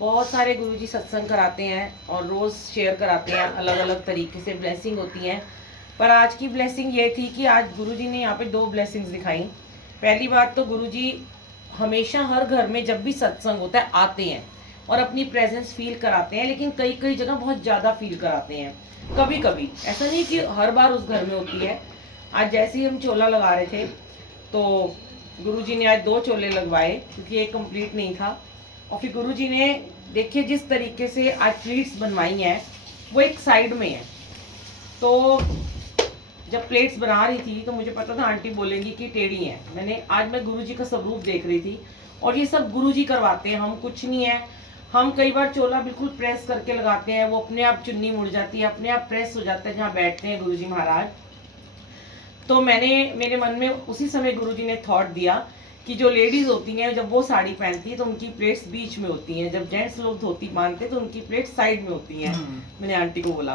बहुत सारे गुरुजी सत्संग कराते हैं और रोज़ शेयर कराते हैं, अलग अलग तरीके से ब्लेसिंग होती हैं। पर आज की ब्लेसिंग ये थी कि आज गुरुजी ने यहाँ पे दो ब्लेसिंग्स दिखाई। पहली बात तो गुरुजी हमेशा हर घर में जब भी सत्संग होता है आते हैं और अपनी प्रेजेंस फील कराते हैं, लेकिन कई कई जगह बहुत ज़्यादा फील कराते हैं। कभी कभी ऐसा नहीं कि हर बार उस घर में होती है। आज जैसे ही हम चोला लगा रहे थे तो गुरुजी ने आज 2 चोले लगवाए क्योंकि एक कंप्लीट नहीं था। और फिर गुरुजी ने देखिए जिस तरीके से आज प्लेट्स बनवाई हैं वो एक साइड में है। तो जब प्लेट्स बना रही थी तो मुझे पता था आंटी बोलेंगी कि टेढ़ी हैं। मैं गुरुजी का स्वरूप देख रही थी और ये सब गुरुजी करवाते हैं, हम कुछ नहीं है। हम कई बार चोला बिल्कुल प्रेस करके लगाते हैं, वो अपने आप चुन्नी मुड़ जाती है, अपने आप प्रेस हो जाता है जहाँ बैठते हैं गुरुजी महाराज। तो मेरे मन में उसी समय गुरुजी ने थॉट दिया कि जो लेडीज होती हैं जब वो साड़ी पहनती है तो उनकी प्लेट्स बीच में होती हैं, जब जेंट्स लोग धोती बांधते तो उनकी प्लेट्स साइड में होती हैं। मैंने आंटी को बोला।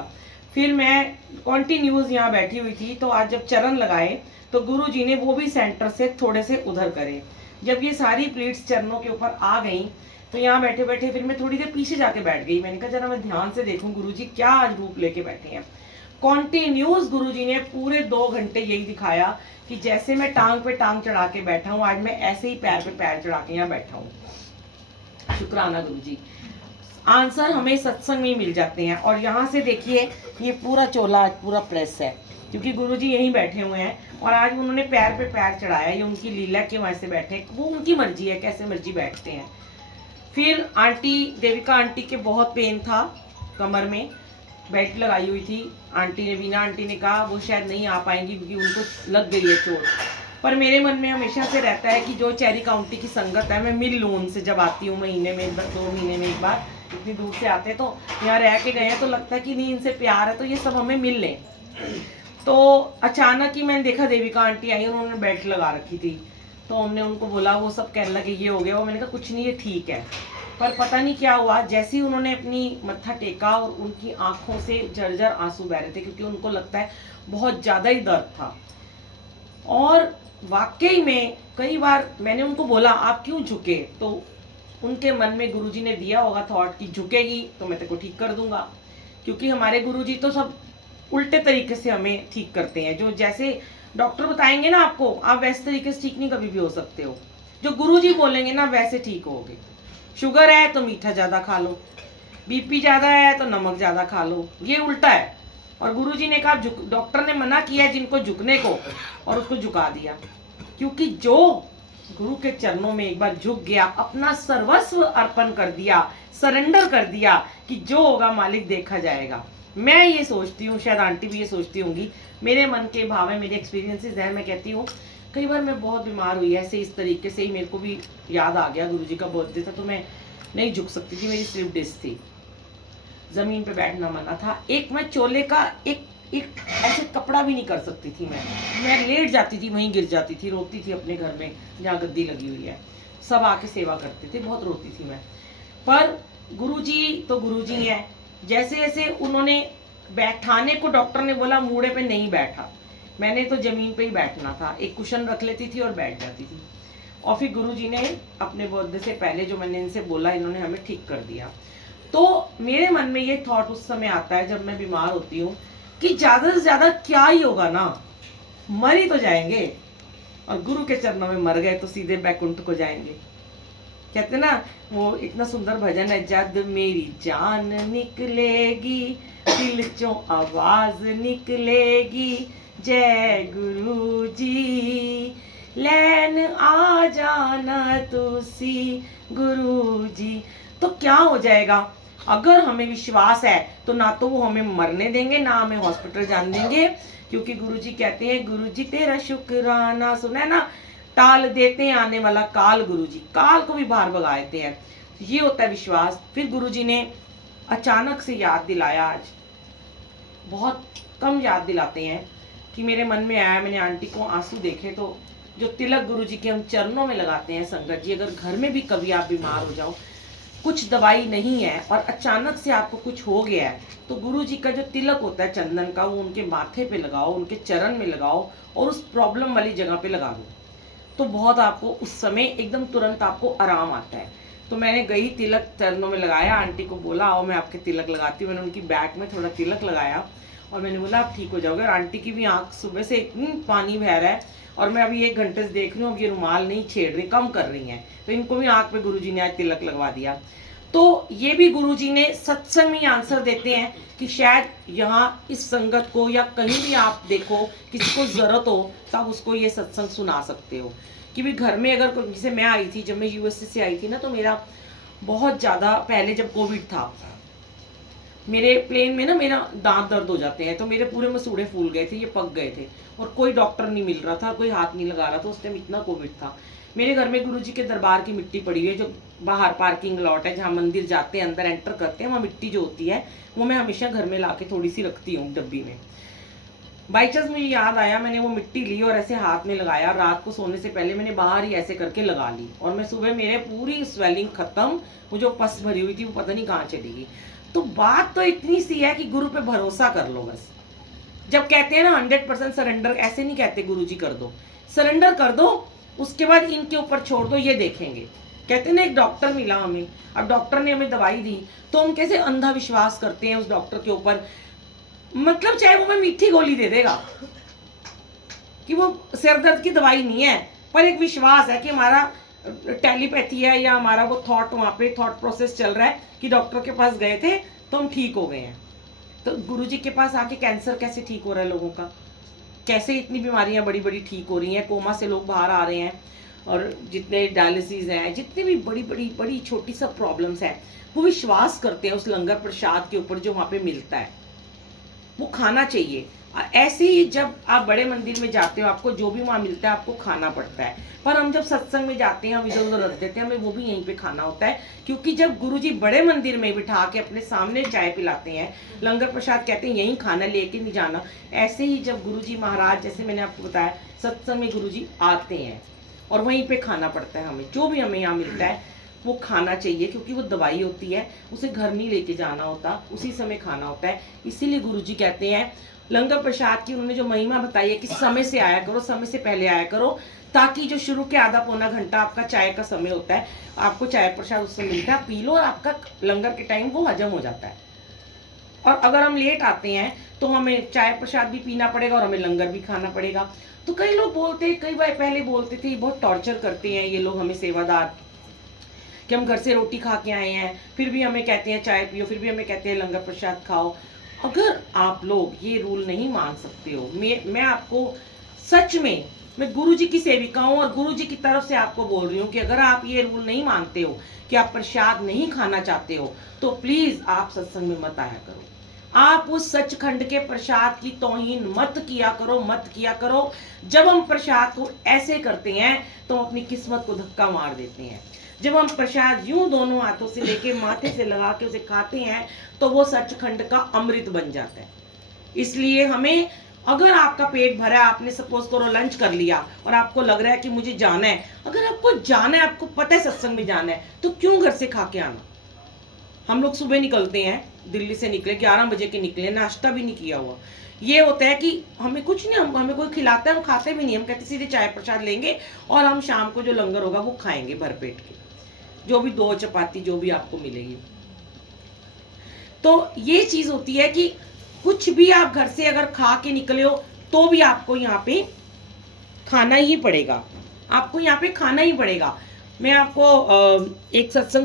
फिर मैं कॉन्टिन्यूज यहाँ बैठी हुई थी तो आज जब चरण लगाए तो गुरुजी ने वो भी सेंटर से थोड़े से उधर करे। जब ये सारी प्लेट्स चरणों के ऊपर आ गई तो यहाँ बैठे बैठे फिर मैं थोड़ी देर पीछे जाके बैठ गई। मैंने कहा जरा मैं ध्यान से देखूं गुरुजी क्या आज रूप लेके बैठे हैं। कॉन्टिन्यूस गुरुजी ने पूरे 2 घंटे यही दिखाया कि जैसे मैं टांग पे टांग चढ़ा के बैठा हूँ, आज मैं ऐसे ही पैर पे पैर चढ़ा के यहाँ बैठा हूँ। शुक्राना गुरुजी। आंसर हमें सत्संग में मिल जाते हैं। और यहाँ से देखिए ये पूरा चोला आज पूरा प्रेस है क्योंकि गुरुजी यहीं बैठे हुए हैं और आज उन्होंने पैर पे पैर चढ़ाया। ये उनकी लीला के वहां से बैठे, वो उनकी मर्जी है, कैसे मर्जी बैठते हैं। फिर आंटी देविका आंटी के बहुत पेन था कमर में, बेल्ट लगाई हुई थी। आंटी ने बीना आंटी ने कहा वो शायद नहीं आ पाएंगी क्योंकि उनको लग गई है चोट। पर मेरे मन में हमेशा से रहता है कि जो चेरी काउंटी की संगत है मैं मिल लूँ उनसे। जब आती हूँ महीने में 2 महीने में एक बार, इतनी दूर से आते हैं तो यहाँ रह के गए हैं तो लगता है कि नहीं इनसे प्यार है तो ये सब हमें मिल लें। तो अचानक ही मैंने देखा देविका आंटी आई, उन्होंने बेल्ट लगा रखी थी। तो हमने उनको बोला, वो सब कहने लगे ये हो गया, वो मैंने कहा कुछ नहीं ये ठीक है। पर पता नहीं क्या हुआ, जैसे ही उन्होंने अपनी मत्था टेका और उनकी आंखों से झरझर आंसू बह रहे थे क्योंकि उनको लगता है बहुत ज़्यादा ही दर्द था। और वाकई में कई बार मैंने उनको बोला आप क्यों झुके, तो उनके मन में गुरुजी ने दिया होगा थॉट कि झुकेगी तो मैं तेरे को ठीक कर दूंगा। क्योंकि हमारे गुरुजी तो सब उल्टे तरीके से हमें ठीक करते हैं। जो जैसे डॉक्टर बताएंगे ना आपको, आप वैसे तरीके से ठीक नहीं कभी भी हो सकते हो। जो गुरुजी बोलेंगे ना वैसे ठीक होगे। शुगर है तो मीठा ज़्यादा खा लो, बीपी ज़्यादा है तो नमक ज़्यादा खा लो, ये उल्टा है। और गुरुजी ने कहा डॉक्टर ने मना किया जिनको झुकने को, और उसको झुका दिया। क्योंकि जो गुरु के चरणों में एक बार झुक गया, अपना सर्वस्व अर्पण कर दिया, सरेंडर कर दिया कि जो होगा मालिक देखा जाएगा। मैं ये सोचती हूँ, शायद आंटी भी ये सोचती होंगी, मेरे मन के भाव है, मेरे एक्सपीरियंसेस है। मैं कहती हूँ कई बार मैं बहुत बीमार हुई ऐसे इस तरीके से ही, मेरे को भी याद आ गया गुरुजी का बर्थडे था तो मैं नहीं झुक सकती थी, मेरी स्लिप डिस्क थी, जमीन पे बैठना मना था। एक मैं चोले का एक ऐसे कपड़ा भी नहीं कर सकती थी। मैं लेट जाती थी, वहीं गिर जाती थी, रोती थी अपने घर में जहाँ गद्दी लगी हुई है। सब आके सेवा करते थे, बहुत रोती थी मैं। पर गुरुजी तो गुरुजी हैं। जैसे जैसे उन्होंने बैठाने को डॉक्टर ने बोला मूड़े पे नहीं बैठा, मैंने तो जमीन पे ही बैठना था, एक कुशन रख लेती थी और बैठ जाती थी। और फिर गुरुजी ने अपने बर्थडे से पहले जो मैंने इनसे बोला, इन्होंने हमें ठीक कर दिया। तो मेरे मन में ये थॉट उस समय आता है जब मैं बीमार होती हूँ कि ज्यादा से ज्यादा क्या ही होगा ना, मर ही तो जाएंगे। और गुरु के चरणों में मर गए तो सीधे बैकुंठ को जाएंगे। कहते ना वो इतना सुंदर भजन है, जद मेरी जान निकलेगी दिल चो आवाज निकलेगी, जय गुरु जी लैन आ जाना तुसी गुरु जी। तो क्या हो जाएगा, अगर हमें विश्वास है तो ना तो वो हमें मरने देंगे ना हमें हॉस्पिटल जाने देंगे। क्योंकि गुरुजी कहते हैं, गुरुजी तेरा शुक्राना, सुना है ना, टाल देते हैं आने वाला काल। गुरुजी काल को भी बाहर भगा देते हैं। ये होता है विश्वास। फिर गुरुजी ने अचानक से याद दिलाया, आज बहुत कम याद दिलाते हैं, कि मेरे मन में आया, मैंने आंटी को आंसू देखे तो जो तिलक गुरुजी के हम चरणों में लगाते हैं संगत जी, अगर घर में भी कभी आप बीमार हो जाओ, कुछ दवाई नहीं है और अचानक से आपको कुछ हो गया है, तो गुरुजी का जो तिलक होता है चंदन का, वो उनके माथे पे लगाओ, उनके चरण में लगाओ और उस प्रॉब्लम वाली जगह पे लगा दो, तो बहुत आपको उस समय एकदम तुरंत आपको आराम आता है। तो मैंने गई, तिलक चरणों में लगाया, आंटी को बोला आओ मैं आपके तिलक लगाती हूँ। मैंने उनकी बैक में थोड़ा तिलक लगाया और मैंने बोला आप ठीक हो जाओगे। और आंटी की भी आंख सुबह से इतनी पानी बह रहा है और मैं अभी 1 घंटे से देख रही हूँ, अब ये रुमाल नहीं छेड़ रही, कम कर रही हैं। तो इनको भी आंख पे गुरुजी ने आज तिलक लगवा दिया। तो ये भी गुरुजी ने सत्संग में आंसर देते हैं कि शायद यहाँ इस संगत को या कहीं भी आप देखो किसी को जरूरत हो तब उसको ये सत्संग सुना सकते हो। कि भी घर में अगर जैसे मैं आई थी, जब मैं यूएसए से आई थी ना, तो मेरा बहुत ज़्यादा पहले जब कोविड था, मेरे प्लेन में ना मेरा दांत दर्द हो जाते हैं, तो मेरे पूरे मसूड़े फूल गए थे, ये पक गए थे और कोई डॉक्टर नहीं मिल रहा था, कोई हाथ नहीं लगा रहा था। उस टाइम इतना कोविड था। मेरे घर में गुरुजी के दरबार की मिट्टी पड़ी हुई है, जो बाहर पार्किंग लॉट है जहाँ मंदिर जाते हैं, अंदर एंटर करते हैं, वहाँ मिट्टी जो होती है वो मैं हमेशा घर में ला के थोड़ी सी रखती हूँ डब्बी में। बाई चांस मुझे याद आया, मैंने वो मिट्टी ली और ऐसे हाथ में लगाया। रात को सोने से पहले मैंने बाहर ही ऐसे करके लगा ली और मैं सुबह मेरे पूरी स्वेलिंग खत्म, वो जो पस भरी हुई थी वो पता नहीं कहाँ चली गई। तो बात तो इतनी सी है कि गुरु पे भरोसा कर लो बस। जब कहते हैं ना 100% सरेंडर, ऐसे नहीं कहते गुरुजी कर दो, सरेंडर कर दो, उसके बाद इनके ऊपर छोड़ दो, ये देखेंगे। कहते हैं ना एक डॉक्टर मिला हमें, अब डॉक्टर ने हमें दवाई दी तो हम कैसे अंधा विश्वास करते हैं उस डॉक्टर के ऊपर। मतलब चाहे वो मैं मीठी गोली दे देगा कि वो सिर दर्द की दवाई नहीं है, पर एक विश्वास है कि हमारा टेलीपैथी है या हमारा वो थॉट, वहाँ पे थॉट प्रोसेस चल रहा है कि डॉक्टर के पास गए थे तो हम ठीक हो गए हैं। तो गुरुजी के पास आके कैंसर कैसे ठीक हो रहा है लोगों का, कैसे इतनी बीमारियां बड़ी बड़ी ठीक हो रही हैं, कोमा से लोग बाहर आ रहे हैं, और जितने डायलिसिस हैं, जितने भी बड़ी बड़ी बड़ी छोटी सब प्रॉब्लम्स हैं, वो विश्वास करते हैं उस लंगर प्रसाद के ऊपर जो वहाँ पे मिलता है, वो खाना चाहिए। ऐसे ही जब आप बड़े मंदिर में जाते हो, आपको जो भी वहाँ मिलता है आपको खाना पड़ता है, पर हम जब सत्संग में जाते हैं, हम इधर उधर रख देते हैं, हमें वो भी यहीं पे खाना होता है। क्योंकि जब गुरुजी बड़े मंदिर में बिठा के अपने सामने चाय पिलाते हैं, लंगर प्रसाद कहते हैं यहीं खाना लेके नहीं जाना, ऐसे ही जब गुरुजी महाराज, जैसे मैंने आपको बताया, सत्संग में गुरुजी आते हैं और वहीं पे खाना पड़ता है। हमें जो भी हमें यहाँ मिलता है वो खाना चाहिए, क्योंकि वो दवाई होती है, उसे घर नहीं लेके जाना होता, उसी समय खाना होता है। इसीलिए गुरुजी कहते हैं लंगर प्रसाद की उन्होंने जो महिमा बताई है कि समय से आया करो, समय से पहले आया करो, ताकि जो शुरू के आधा पौना घंटा आपका चाय का समय होता है, आपको चाय प्रसाद उससे मिलता है, पी लो और आपका लंगर के टाइम वो हजम हो जाता है। और अगर हम लेट आते हैं तो हमें चाय प्रसाद भी पीना पड़ेगा और हमें लंगर भी खाना पड़ेगा। तो कई लोग बोलते, कई बार पहले बोलते थे बहुत टॉर्चर करते हैं ये लोग हमें सेवादार, कि हम घर से रोटी खा के आए हैं फिर भी हमें कहते हैं चाय पियो, फिर भी हमें कहते हैं लंगर प्रसाद खाओ। अगर आप लोग ये रूल नहीं मान सकते हो, मैं आपको सच में, मैं गुरुजी की सेविका हूँ और गुरुजी की तरफ से आपको बोल रही हूँ कि अगर आप ये रूल नहीं मानते हो कि आप प्रसाद नहीं खाना चाहते हो, तो प्लीज आप सत्संग में मत आया करो। आप उस सचखंड के प्रसाद की तौहीन मत किया करो, मत किया करो। जब हम प्रसाद को ऐसे करते हैं तो हम अपनी किस्मत को धक्का मार देते हैं। जब हम प्रसाद यूं दोनों हाथों से लेके माथे से लगा के उसे खाते हैं तो वो सचखंड का अमृत बन जाता है। इसलिए हमें, अगर आपका पेट भरा है, आपने सपोज करो लंच कर लिया और आपको लग रहा है कि मुझे जाना है, अगर आपको जाना है, आपको पता है सत्संग में जाना है, तो क्यों घर से खा के आना। हम लोग सुबह निकलते हैं, दिल्ली से निकले 11 बजे के निकले, नाश्ता भी नहीं किया हुआ। ये होता है कि हमें कुछ नहीं, हमें कोई खिलाता है हम खाते भी नहीं, हम कहते सीधे चाय प्रसाद लेंगे और हम शाम को जो लंगर होगा वो खाएंगे भरपेट के, जो भी 2 चपाती जो भी आपको मिलेगी। तो ये चीज होती है कि कुछ भी आप घर से अगर खा के निकले हो तो भी आपको यहाँ पे खाना ही पड़ेगा, आपको यहाँ पे खाना ही पड़ेगा। मैं आपको एक सत्संग